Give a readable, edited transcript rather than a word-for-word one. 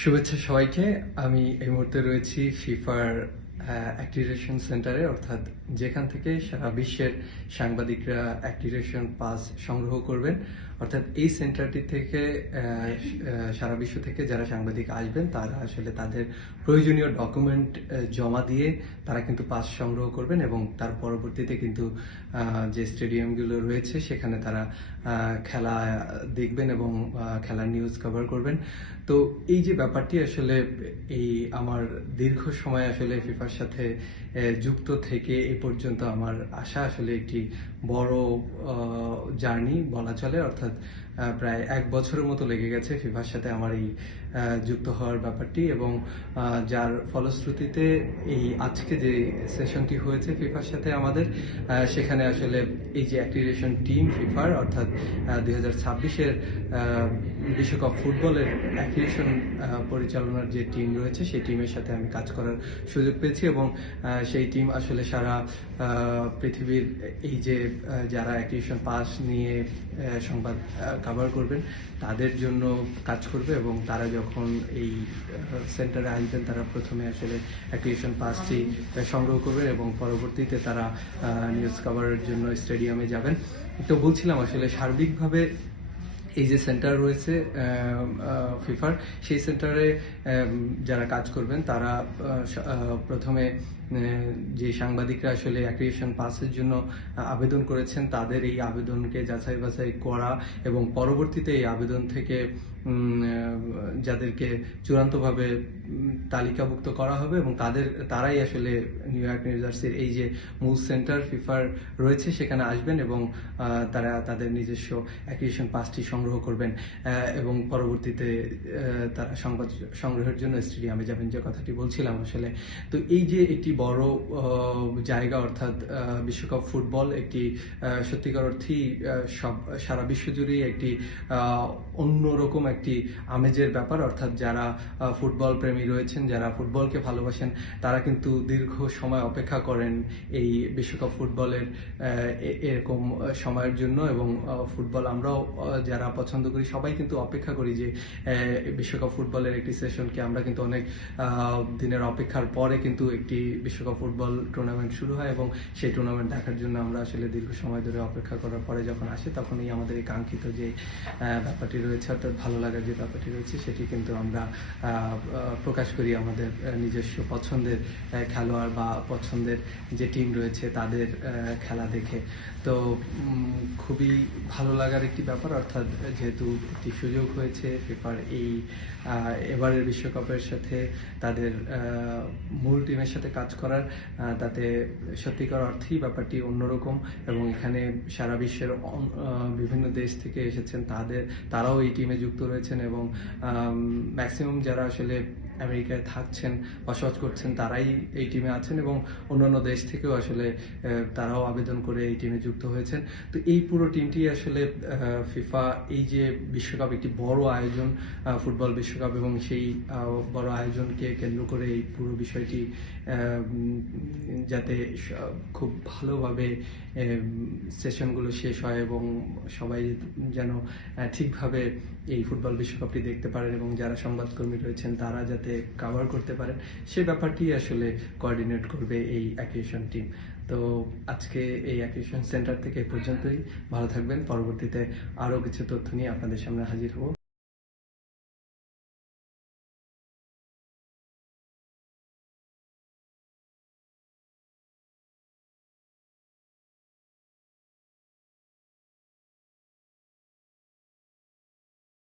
শুভেচ্ছা সবাইকে। আমি এই মুহূর্তে রয়েছি ফিফার অ্যাক্রিডিটেশন সেন্টারে, অর্থাৎ যেখান থেকে সারা বিশ্বের সাংবাদিকরা অ্যাক্রিডিটেশন পাস সংগ্রহ করবেন। অর্থাৎ এই সেন্টারটি থেকে সারা বিশ্ব থেকে যারা সাংবাদিক আসবেন তারা আসলে তাদের প্রয়োজনীয় ডকুমেন্ট জমা দিয়ে তারা কিন্তু পাস সংগ্রহ করবেন এবং তার পরবর্তীতে কিন্তু যে স্টেডিয়ামগুলো রয়েছে সেখানে তারা খেলা দেখবেন এবং খেলার নিউজ কভার করবেন। তো এই যে ব্যাপারটি আসলে এই আমার দীর্ঘ সময় আসলে ফিফার সাথে যুক্ত থেকে এ পর্যন্ত আমার আসা আসলে একটি বড় জার্নি বলা চলে। অর্থাৎ প্রায় 1 বছরের মতো লেগে গেছে ফিফার সাথে আমার এই যুক্ত হওয়ার ব্যাপারটি, এবং যার ফলশ্রুতিতে এই আজকে যে সেশনটি হয়েছে ফিফার সাথে আমাদের, সেখানে আসলে এই যে অ্যাক্রিডিটেশন টিম ফিফার, অর্থাৎ 2026-এর বিশ্বকাপ ফুটবলের অ্যাক্রিডিটেশন পরিচালনার যে টিম রয়েছে সেই টিমের সাথে আমি কাজ করার সুযোগ পেয়েছি, এবং সেই টিম আসলে সারা পৃথিবীর এই যে যারা অ্যাক্রিডিটেশন পাস নিয়ে সংবাদ কভার করবেন তাদের জন্য কাজ করবে, এবং তারা যখন এই সেন্টারে আসবেন তারা প্রথমে আসলে অ্যাক্রিডিটেশন পাসটি সংগ্রহ করবেন এবং পরবর্তীতে তারা নিউজ কভারের জন্য স্টেডিয়ামে যাবেন। তো বলছিলাম আসলে সার্বিকভাবে এই যে সেন্টার রয়েছে ফিফার, সেই সেন্টারে যারা কাজ করবেন তারা প্রথমে যে সাংবাদিকরা আসলে অ্যাক্রিডিটেশন পাসের জন্য আবেদন করেছেন তাদের এই আবেদনকে যাচাই বাছাই করা, এবং পরবর্তীতে এই আবেদন থেকে যাদেরকে চূড়ান্তভাবে তালিকাভুক্ত করা হবে এবং তারাই আসলে নিউ ইয়র্ক নিউ জার্সির এই যে মূল সেন্টার ফিফার রয়েছে সেখানে আসবেন এবং তারা তাদের নিজস্ব অ্যাক্রিডিটেশন পাসটি সংগ্রহ করবেন এবং পরবর্তীতে তারা সংবাদ সংগ্রহের জন্য স্টেডিয়ামে যাবেন, যে কথাটি বলছিলাম আসলে। তো এই যে একটি বড় জায়গা, অর্থাৎ বিশ্বকাপ ফুটবল একটি সত্যিকার অর্থেই সারা বিশ্ব জুড়েই একটি অন্যরকম একটি আমেজের ব্যাপার। অর্থাৎ যারা ফুটবল প্রেমী রয়েছেন, যারা ফুটবলকে ভালোবাসেন, তারা কিন্তু দীর্ঘ সময় অপেক্ষা করেন এই বিশ্বকাপ ফুটবলের এরকম সময়ের জন্য, এবং ফুটবল আমরাও যারা পছন্দ করি সবাই কিন্তু অপেক্ষা করি যে বিশ্বকাপ ফুটবলের একটি সেশনকে আমরা কিন্তু অনেক দিনের অপেক্ষার পরে কিন্তু একটি বিশ্বকাপ ফুটবল টুর্নামেন্ট শুরু হয়, এবং সেই টুর্নামেন্ট দেখার জন্য আমরা আসলে দীর্ঘ সময় ধরে অপেক্ষা করার পরে যখন আসে তখনই আমাদের এই কাঙ্ক্ষিত যে ব্যাপারটি রয়েছে, অর্থাৎ ভালো লাগার যে ব্যাপারটি রয়েছে সেটি কিন্তু আমরা প্রকাশ করি আমাদের নিজস্ব পছন্দের খেলোয়াড় বা পছন্দের যে টিম রয়েছে তাদের খেলা দেখে। তো খুবই ভালো লাগার একটি ব্যাপার, অর্থাৎ যেহেতু একটি সুযোগ হয়েছে ফিফার এই এবারের বিশ্বকাপের সাথে তাদের মূল টিমের সাথে কাজ করার, তাতে সত্যিকার অর্থেই ব্যাপারটি অন্যরকম, এবং এখানে সারা বিশ্বের বিভিন্ন দেশ থেকে এসেছেন তারাও এই টিমে যুক্ত রয়েছেন, এবং ম্যাক্সিমাম যারা আসলে আমেরিকায় থাকছেন বসবাস করছেন তারাই এই টিমে আছেন, এবং অন্যান্য দেশ থেকেও আসলে তারাও আবেদন করে এই টিমে যুক্ত হয়েছেন। তো এই পুরো টিমটি আসলে ফিফা এই যে বিশ্বকাপ একটি বড় আয়োজন, ফুটবল বিশ্বকাপ, এবং সেই বড় আয়োজনকে কেন্দ্র করে এই পুরো বিষয়টি যাতে খুব ভালোভাবে সেশনগুলো শেষ হয় এবং সবাই যেন ঠিকভাবে এই ফুটবল বিশ্বকাপটি দেখতে পারেন, এবং যারা সংবাদকর্মী রয়েছেন তারা যাতে কভার করতে পারেন, সে ব্যাপারটি আসলে কোঅর্ডিনেট করবে এই অ্যাক্রিডিটেশন টিম। তো আজকে এই অ্যাক্রিডিটেশন সেন্টার থেকে এ পর্যন্তই। ভালো থাকবেন। পরবর্তীতে আরও কিছু তথ্য নিয়ে আপনাদের সামনে হাজির হব।